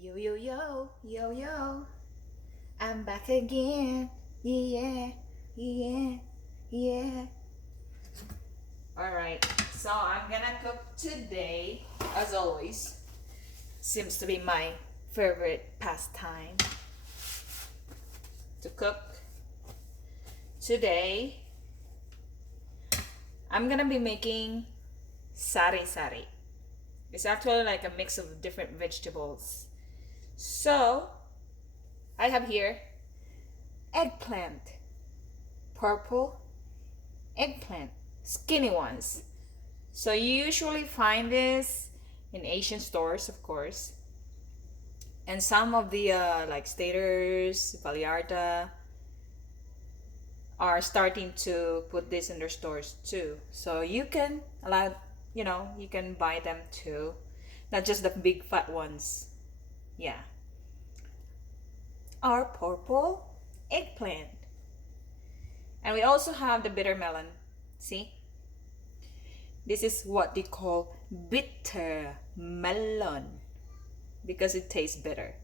Yo, yo, yo, yo, yo. I'm back again. Yeah, yeah, yeah. Alright, so I'm gonna cook today, as always. Seems to be my favorite pastime to cook. Today, I'm gonna be making sari. It's actually like a mix of different vegetables. So, I have here eggplant, purple eggplant, skinny ones. So you usually find this in Asian stores, of course, and some of the like Staters, Vallarta are starting to put this in their stores too. So you can allow, you can buy them too, not just the big fat ones. Yeah, our purple eggplant. And we also have the bitter melon. See? This is what they call bitter melon because it tastes bitter.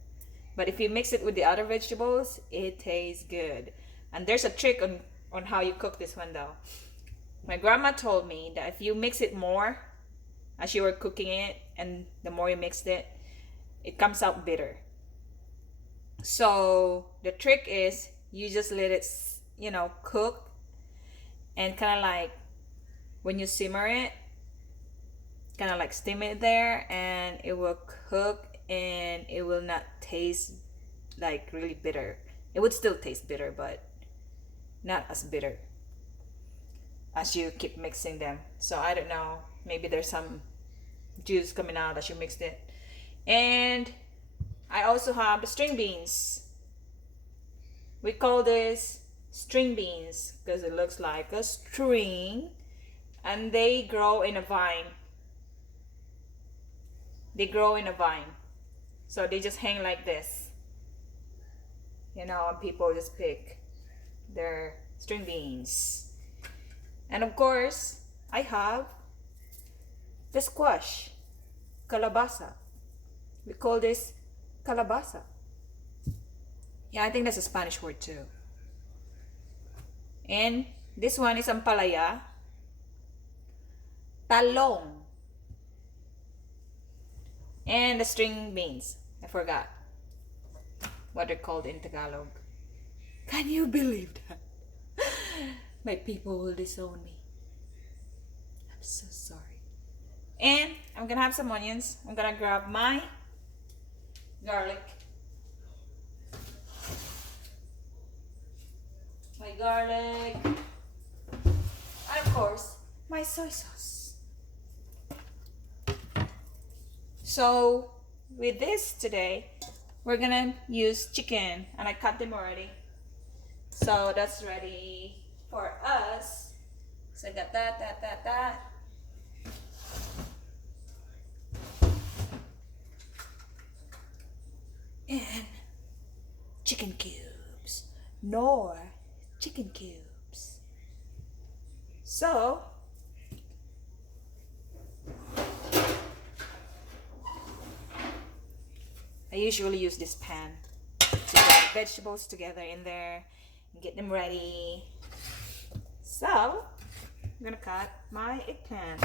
But if you mix it with the other vegetables, it tastes good. And there's a trick on how you cook this one though. My grandma told me that if you mix it more as you were cooking it, and the more you mixed it, it comes out bitter. So the trick is you just let it, cook, and kind of like when you simmer it, kind of like steam it there, and it will cook and it will not taste like really bitter. It would still taste bitter, but not as bitter as you keep mixing them. So I don't know, maybe there's some juice coming out as you mixed it. And I also have the string beans. We call this string beans because it looks like a string, and they grow in a vine. They grow in a vine. So they just hang like this. People just pick their string beans. And of course, I have the squash, calabasa. We call this calabasa. Yeah, I think that's a Spanish word too. And this one is ampalaya, talong, and the string beans. I forgot what they're called in Tagalog. Can you believe that? My people will disown me. I'm so sorry. And I'm gonna have some onions. I'm gonna grab my garlic. My garlic. And of course, my soy sauce. So with this today, we're gonna use chicken, and I cut them already. So that's ready for us. So I got that. And chicken cubes. Nor chicken cubes. So I usually use this pan to put vegetables together in there and get them ready. So I'm gonna cut my eggplant.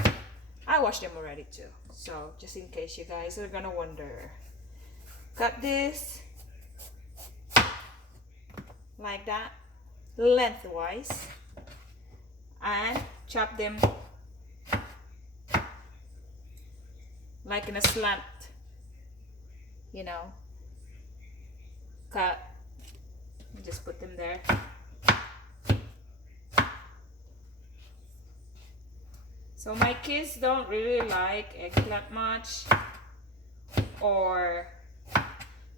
I washed them already too, so just in case you guys are gonna wonder. Cut this like that, lengthwise, and chop them like in a slant, cut, and just put them there. So my kids don't really like eggplant much, or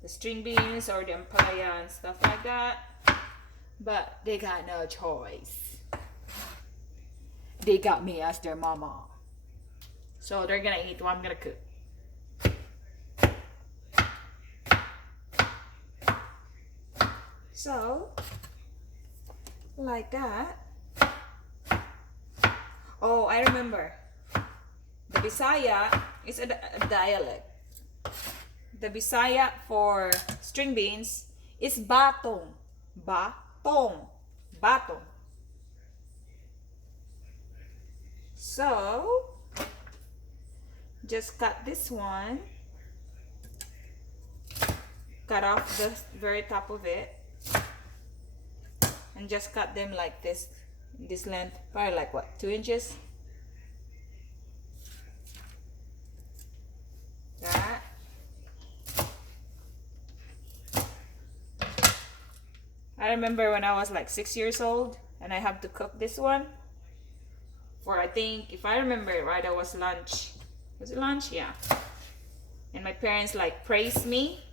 the string beans, or the ampalaya and stuff like that, but they got no choice. They got me as their mama, so they're gonna eat what I'm gonna cook. So like that. Oh, I remember, the Bisaya is a dialect. the Bisaya for string beans is batong. Batong. Batong. So, just cut this one. Cut off the very top of it. And just cut them like this. This length. Probably like what? 2 inches? That. I remember when I was like 6 years old and I have to cook this one for, I think, if I remember it right, it was lunch. Was it lunch? Yeah. And my parents like praised me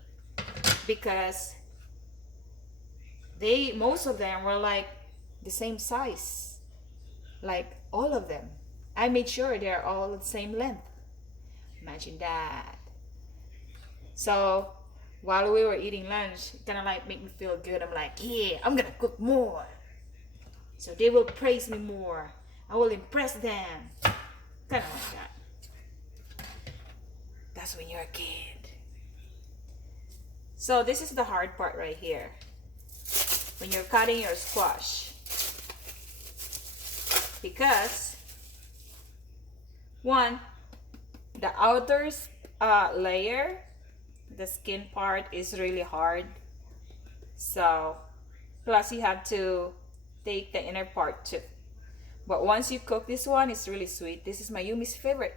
because most of them were like the same size. Like all of them. I made sure they're all the same length. Imagine that. So while we were eating lunch, it kind of like made me feel good. I'm like, yeah, I'm gonna cook more. So they will praise me more. I will impress them. Kind of like that. That's when you're a kid. So this is the hard part right here. When you're cutting your squash. Because, one, the outer layer, the skin part is really hard. So, plus you have to take the inner part too. But once you cook this one, it's really sweet. This is my Yumi's favorite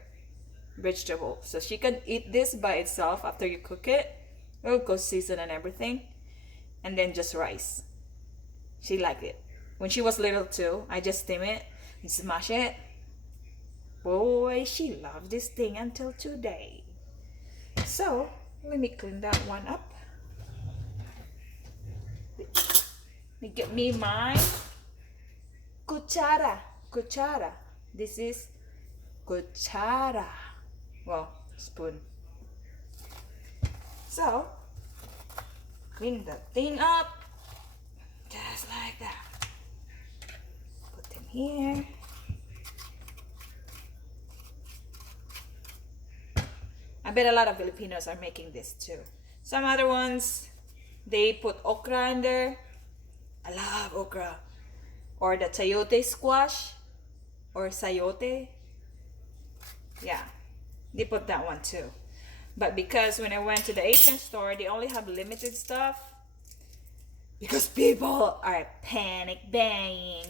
vegetable. So she can eat this by itself after you cook it. It will go season and everything. And then just rice. She liked it. When she was little too, I just steam it and smash it. Boy, she loves this thing until today. So, let me clean that one up. Let me get me my cuchara. Cuchara. This is cuchara. Well, spoon. So, clean the thing up. Just like that. Put them here. I bet a lot of Filipinos are making this too. Some other ones, they put okra in there. I love okra. Or the chayote squash. Or sayote. Yeah, they put that one too. But because when I went to the Asian store, they only have limited stuff. Because people are panic buying.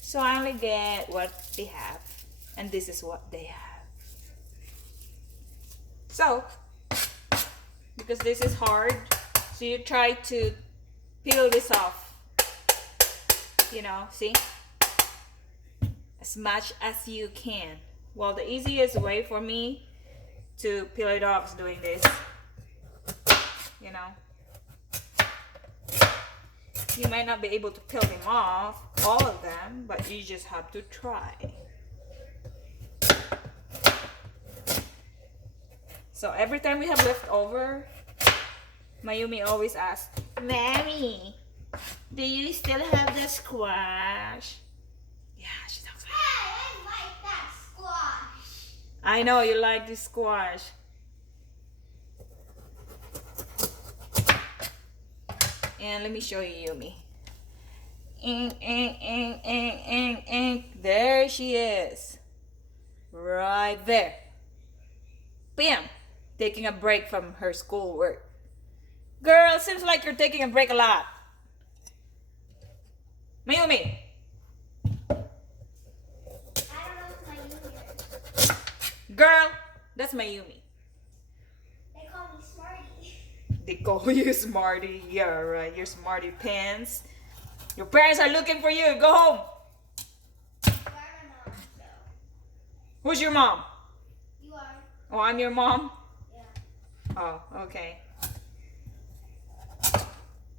So I only get what they have. And this is what they have. So, because this is hard, so you try to peel this off. You know, see? As much as you can. Well, the easiest way for me to peel it off is doing this. You know? You might not be able to peel them off, all of them, but you just have to try. So every time we have leftover, Mayumi always asks, Mommy, do you still have the squash? Yeah, she talks like, hey, I like that squash. I know you like this squash. And let me show you Yumi. There she is. Right there. Bam! Taking a break from her schoolwork. Girl, seems like you're taking a break a lot. Mayumi. I don't know if Mayumi is. Girl, that's Mayumi. They call me Smarty. They call you Smarty. Yeah, right. You're Smarty Pants. Your parents are looking for you. Go home. You are my mom, so. Who's your mom? You are. Oh, I'm your mom? Yeah. Oh, okay.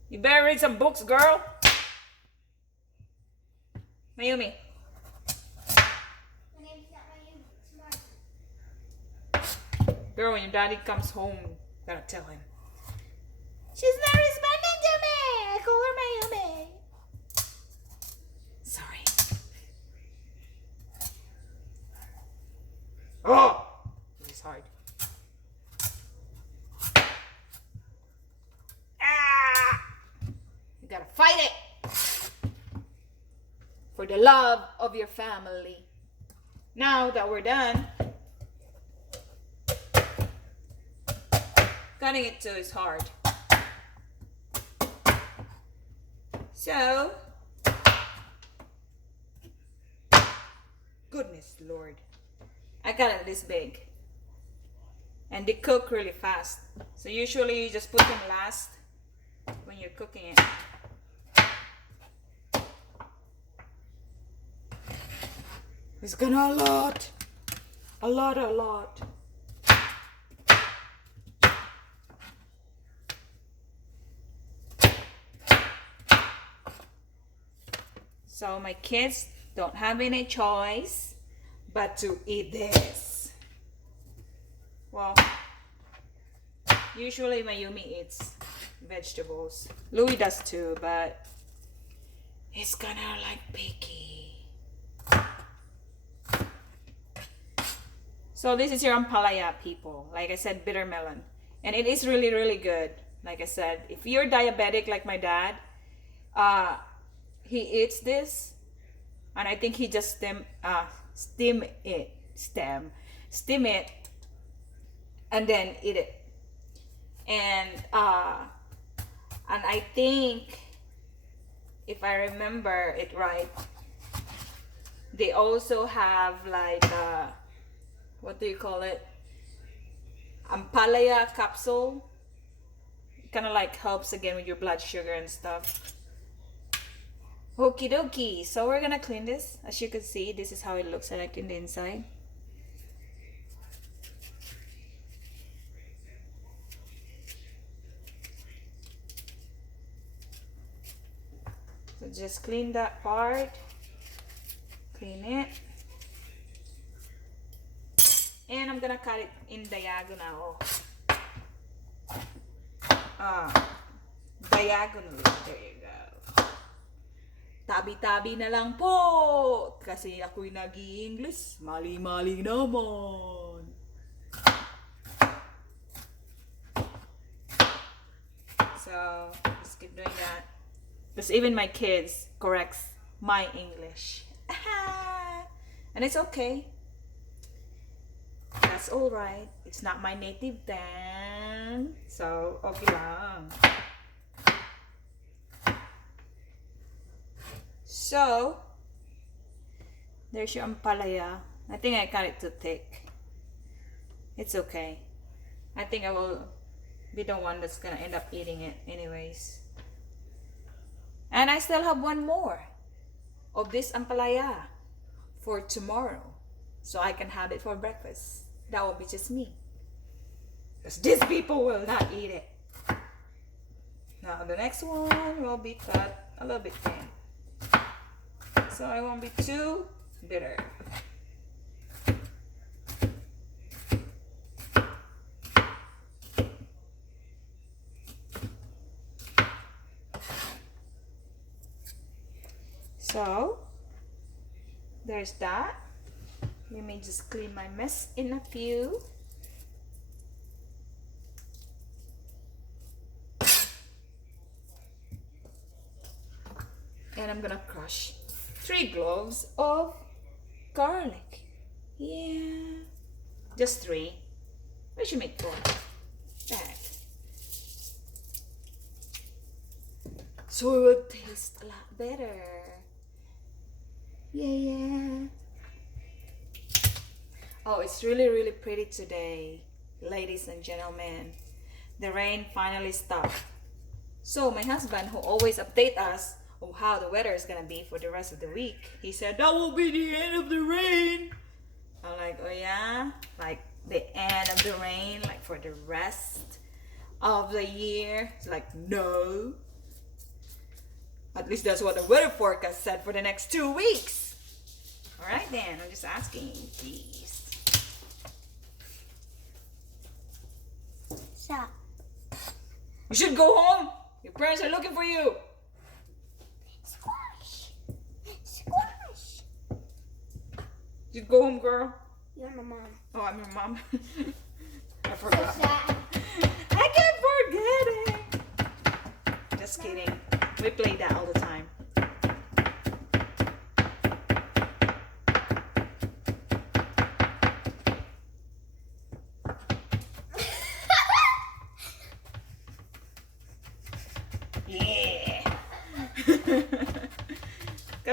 You better read some books, girl. Mayumi. My name's not Mayumi, it's Smarty. Girl, when your daddy comes home, gotta tell him. She's not responding to me. I call her Mayumi. Sorry. Oh, this is hard. for the love of your family. Now that we're done, cutting it too is hard. So, goodness Lord, I got it this big. And they cook really fast. So usually you just put them last when you're cooking it. It's gonna a lot. So my kids don't have any choice but to eat this. Well, usually Mayumi eats vegetables. Louis does too, but he's kinda like picky. So this is your ampalaya, people. Like I said, bitter melon. And it is really, really good. Like I said, if you're diabetic like my dad, he eats this. And I think he just steam it. And then eat it. And I think, if I remember it right, they also have like what do you call it? Ampalaya capsule. Kind of like helps again with your blood sugar and stuff. Okie dokie. So we're gonna clean this. As you can see, this is how it looks like in the inside. So just clean that part. Clean it. And I'm gonna cut it in diagonal. Diagonally. There you go. Tabi-tabi na lang po. Kasi ako'y nag-i-English. Mali-mali naman. So, just keep doing that. Because even my kids corrects my English. And it's okay. That's alright. It's not my native tongue. So, okay lang. So, there's your ampalaya. I think I cut it too thick. It's okay. I think I will be the one that's gonna end up eating it anyways. And I still have one more of this ampalaya for tomorrow. So I can have it for breakfast. That will be just me. Because these people will not eat it. Now the next one will be cut a little bit thin. So it won't be too bitter. So there's that. Let me just clean my mess in a few. And I'm gonna crush 3 cloves of garlic. Yeah, just 3. We should make 4. That. So it will taste a lot better. Yeah. Oh, it's really, really pretty today, ladies and gentlemen. The rain finally stopped. So my husband, who always updates us on how the weather is gonna be for the rest of the week, he said that will be the end of the rain. I'm like, oh yeah, like the end of the rain, like for the rest of the year. It's like, no. At least that's what the weather forecast said for the next 2 weeks. All right then, I'm just asking, please. So, You should go home. Your parents are looking for you. squash. You go home, girl. You're my mom. Oh, I'm your mom. I forgot. So sad. I keep forgetting. Just kidding. We play that all the time.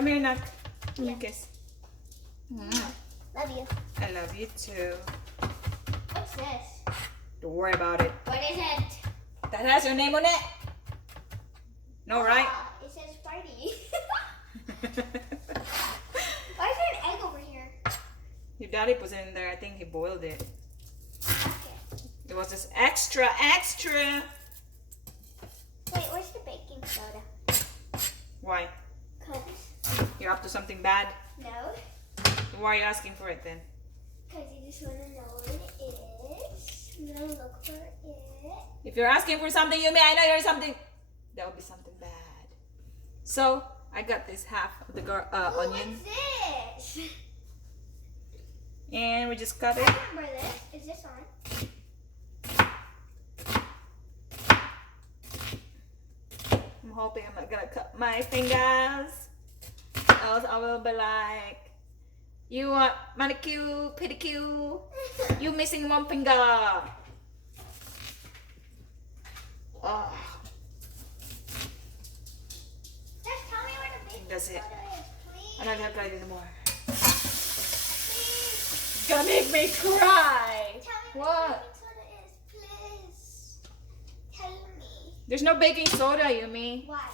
Come here, Nak. Give me Yeah. a kiss. Love you. I love you too. What's this? Don't worry about it. What is it? That has your name on it. No, right? It says party. Why is there an egg over here? Your daddy put it in there. I think he boiled it. Okay. It was just extra. Wait, where's the baking soda? Why? Cause You're up to something bad? no. Why are you asking for it then? Cause you just wanna know what it is. I'm gonna look for it. If you're asking for something, you may I know you're something. That would be something bad. So I got this half of the onion, What's this? and we just cut I it. remember this. Is this on? I'm hoping I'm not gonna cut my fingers, else I will be like, you want manicure, pedicure? You missing one finger. Oh, Just tell me where the baking That's it. soda is, please. I'm not gonna play it anymore. Please. It's gonna make me cry. Tell me What? where the baking soda is, please. Tell me. There's no baking soda, Yumi. Why?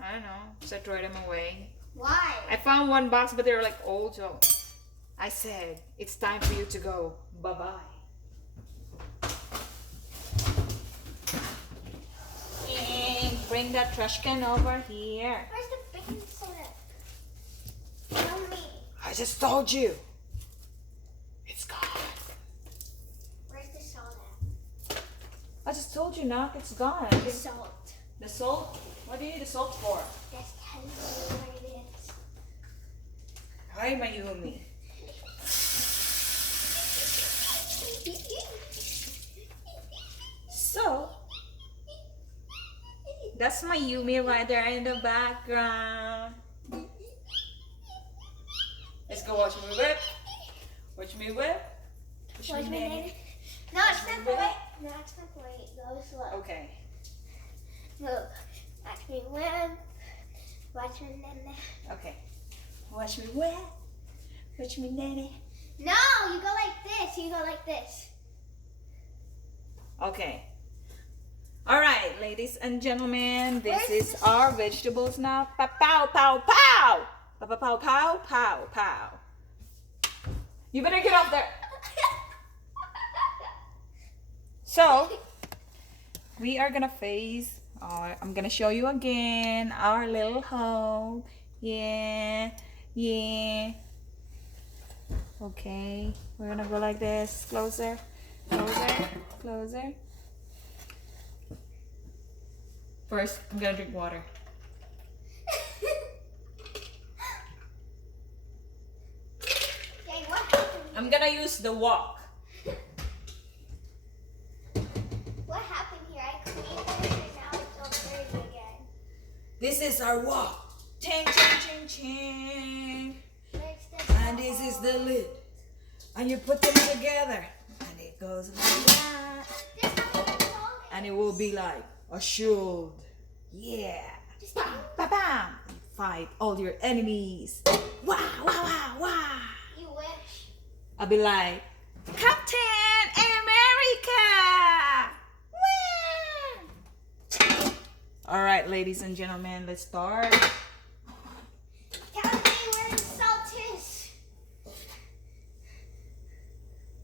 I don't know. So I throw them away. Why? I found one box, but they were like old, so I said, it's time for you to go. Bye-bye. And bring that trash can over here. Where's the baking soda? Tell me. I just told you. It's gone. Where's the salt I just told you, Knock. It's gone. at? The salt. The salt? What do you need the salt for? Just tell me where it is. Hi, Mayumi. So, that's my Yumi right there in the background. Let's go watch me whip. Watch me whip. Watch Watch me me nanny. nanny. No, it's not the way. No, it's not the way. Go slow. Okay. Look. Watch me whip. Watch me nanny. Okay. Watch me whip. Watch me nanny. No, you go like this. You go like this. Okay. All right, ladies and gentlemen, this Where's is the- our vegetables now. Pow, pow, pow, pow. Pow, pow, pow, pow, pow, pow. You better get off there. So, we are gonna face, I'm gonna show you again our little home. Yeah, yeah. Okay, we're gonna go like this. Closer, closer, closer. First, I'm gonna drink water. Dang, what happened? I'm gonna use the wok. What happened here? I cleaned this and now it's all dirty again. This is our wok. Ching, ching, ching, ching. Where's the And this is the lid. And you put them together. And it goes like that. Just tell me where the salt is. And it will be like a shield. Yeah. Just tell me. Bam, bam. You fight all your enemies. Wow, wow, wow, wow. You wish. I'll be like, Captain America! Woo! All right, ladies and gentlemen, let's start. Tell me where the salt is.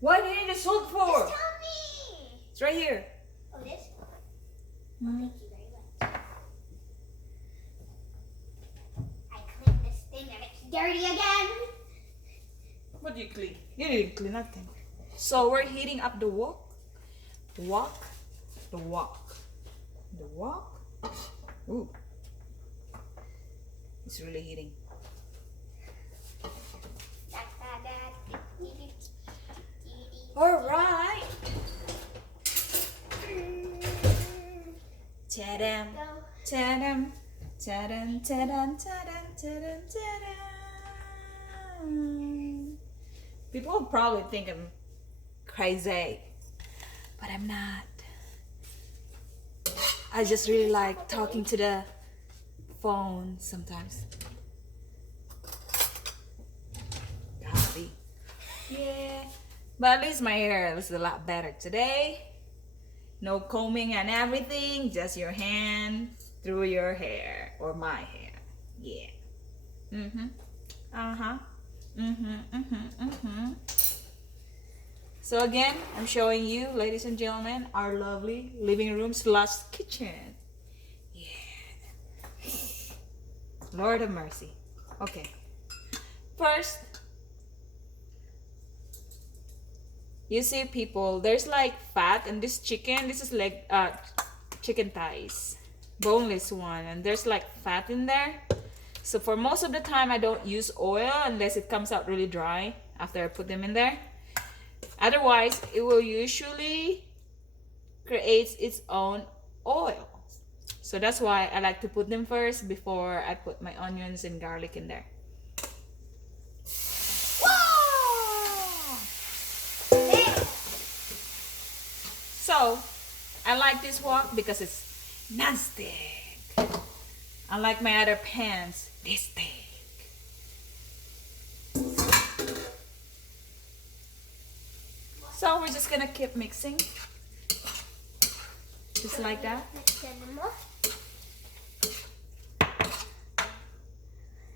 What do you need the salt for? Just tell me. It's right here. Oh, this? Mhm. Thank you very much. I cleaned this thing and it's dirty again. What do you clean? You didn't clean nothing. So we're heating up the wok. The wok. The wok. The wok. Ooh. It's really heating. Alright. Ta-dam. Go. Ta-dam. Ta-dam. Ta-dam. Ta-dam. Ta-dam. Ta-dam. People will probably think I'm crazy, but I'm not. I just really like talking to the phone sometimes. Yeah. But at least my hair is a lot better today. No combing and everything, just your hand through your hair or my hair. Yeah. Mm-hmm. Uh-huh. Mm-hmm. Mm-hmm. Mm-hmm. So again, I'm showing you, ladies and gentlemen, our lovely living room slash kitchen. Yeah. Lord of mercy. Okay. First, you see people, there's like fat in this chicken. This is like chicken thighs, boneless one, and there's like fat in there. So for most of the time, I don't use oil unless it comes out really dry after I put them in there. Otherwise, it will usually create its own oil. So that's why I like to put them first before I put my onions and garlic in there. So I like this wok because it's non-stick. Unlike my other pans, this stick. So we're just gonna keep mixing. Just like that.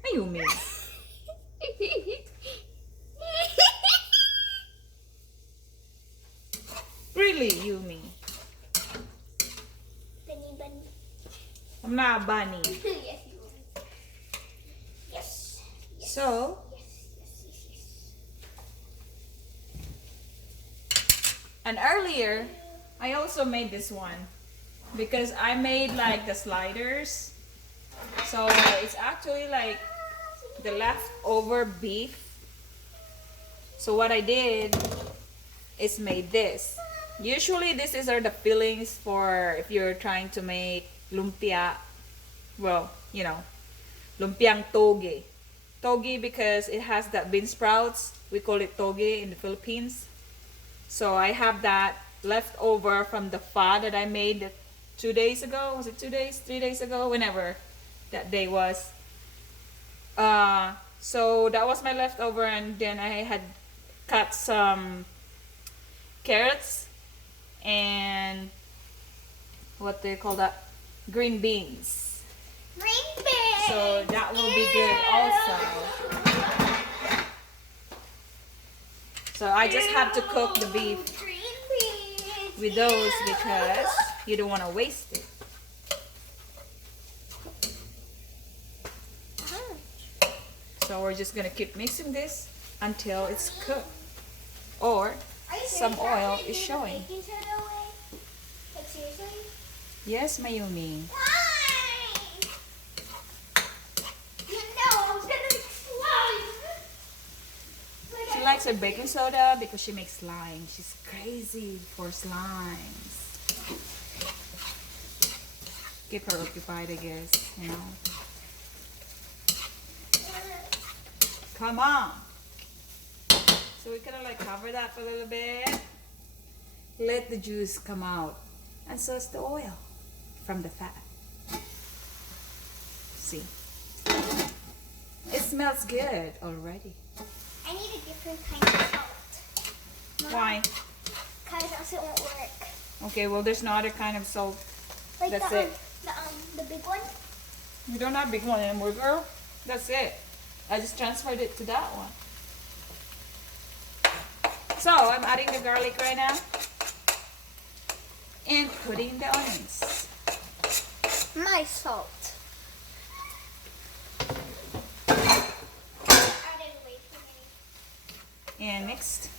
Ayumi. Really, Yumi? Bunny. I'm not a bunny. Yes, you are. Yes. So, Yes. and earlier, I also made this one because I made like the sliders. So it's actually like the leftover beef. So what I did is made this. Usually this is are the fillings for if you're trying to make lumpia. Well, you know, lumpiang toge. Toge because it has that bean sprouts. We call it toge in the Philippines. So I have that left over from the pho that I made 2 days ago. Was it 2 days? 3 days ago? Whenever that day was. So that was my leftover, and then I had cut some carrots and what do you call that? Green beans. Green beans. So that will be good also. So I just have to cook the beef with those because you don't want to waste it. So we're just gonna keep mixing this until it's cooked or some oil is showing. Like seriously? Yes, Mayumi. Why? You know I was gonna explode. She likes her baking soda because she makes slime. She's crazy for slimes. Keep her occupied, I guess, you know. Come on. So we kind of like cover that for a little bit. Let the juice come out. And so is the oil from the fat. See? It smells good already. I need a different kind of salt. Why? Because else it won't work. Okay, well there's no other kind of salt. Like That's the, it. The big one? You don't have big one anymore, girl. That's it. I just transferred it to that one. So I'm adding the garlic right now. And putting the onions. My salt. And mixed.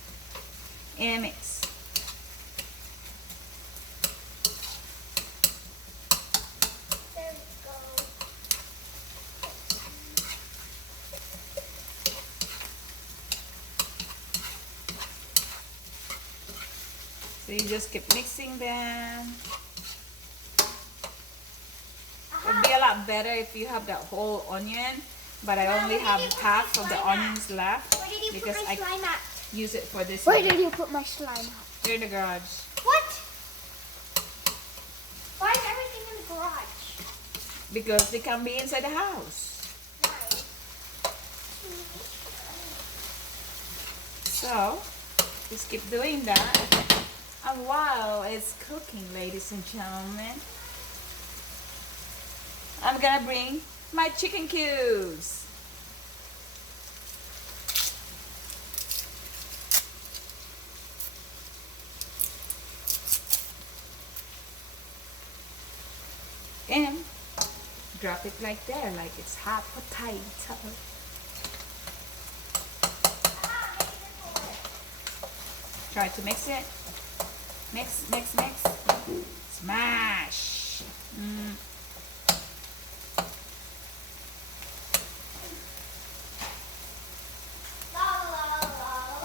And mix. There we go. So you just keep mixing them. It would be a lot better if you have that whole onion, but I only have half of the onions left Where did you because put my I slime at? use it for this. Where one. did you put my slime at? Here in the garage. What? Why is everything in the garage? Because they can be inside the house. Why? So just keep doing that. And while it's cooking, ladies and gentlemen, I'm gonna bring my chicken cubes. And drop it like there, like it's hot potato. Try to mix it. Mix, mix, mix. Smash.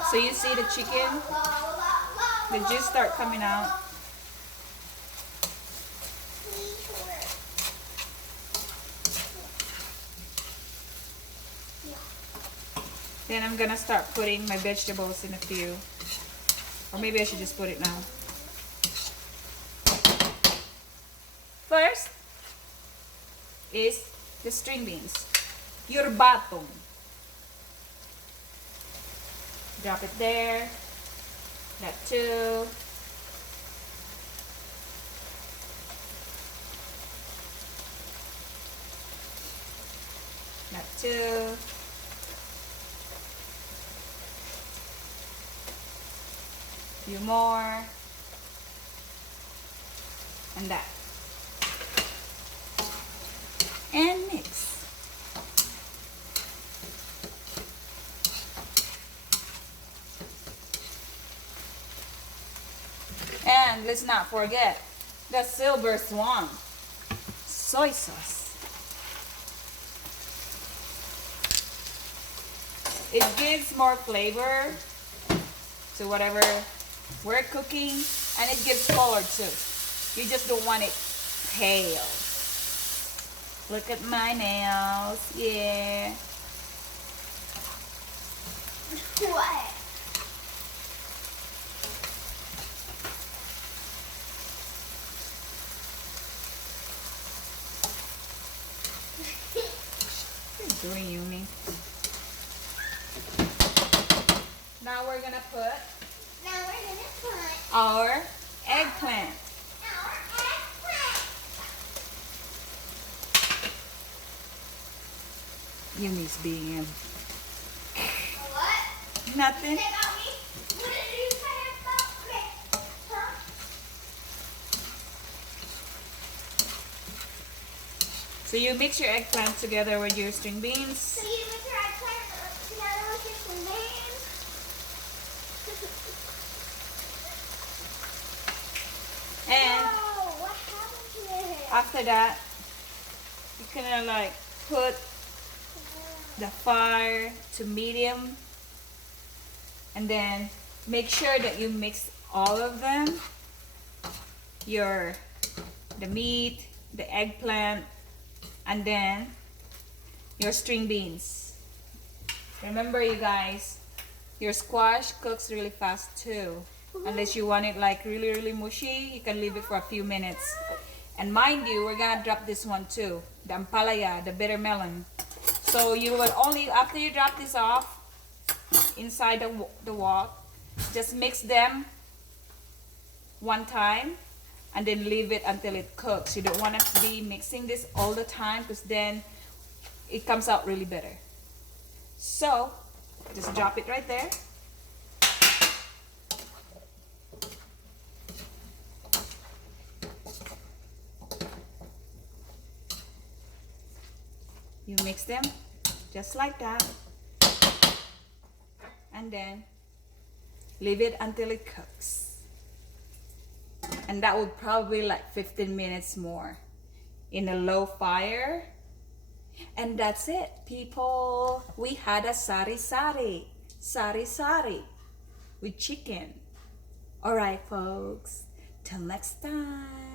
So you see the chicken, the juice start coming out. Then I'm gonna start putting my vegetables in a few. Or maybe I should just put it now. First is the string beans. Your batong. Drop it there. That too. That too. Few more. And that. And mix. And let's not forget the silver swan soy sauce. It gives more flavor to whatever we're cooking, and it gives color too. You just don't want it pale. Look at my nails. Yeah. What? What are you doing, Yumi? Now we're gonna put our eggplant. Yumi's being What? nothing. What did you say about me? Huh? So you mix your eggplant together with your string beans. So you mix your eggplant together with your string beans? And Whoa, what happened here? after that, you kind of put the fire to medium, and then make sure that you mix all of them, the meat, the eggplant, and then your string beans. Remember, you guys, your squash cooks really fast too. Unless you want it really mushy, you can leave it for a few minutes. And mind you, we're gonna drop this one too, the ampalaya, the bitter melon. So you will only, after you drop this off inside the wok, just mix them one time and then leave it until it cooks. You don't want to be mixing this all the time, because then it comes out really bitter. So just drop it right there. You mix them just like that, and then leave it until it cooks. And that will probably 15 minutes more in a low fire. And that's it, people. We had a sari with chicken. All right, folks, till next time.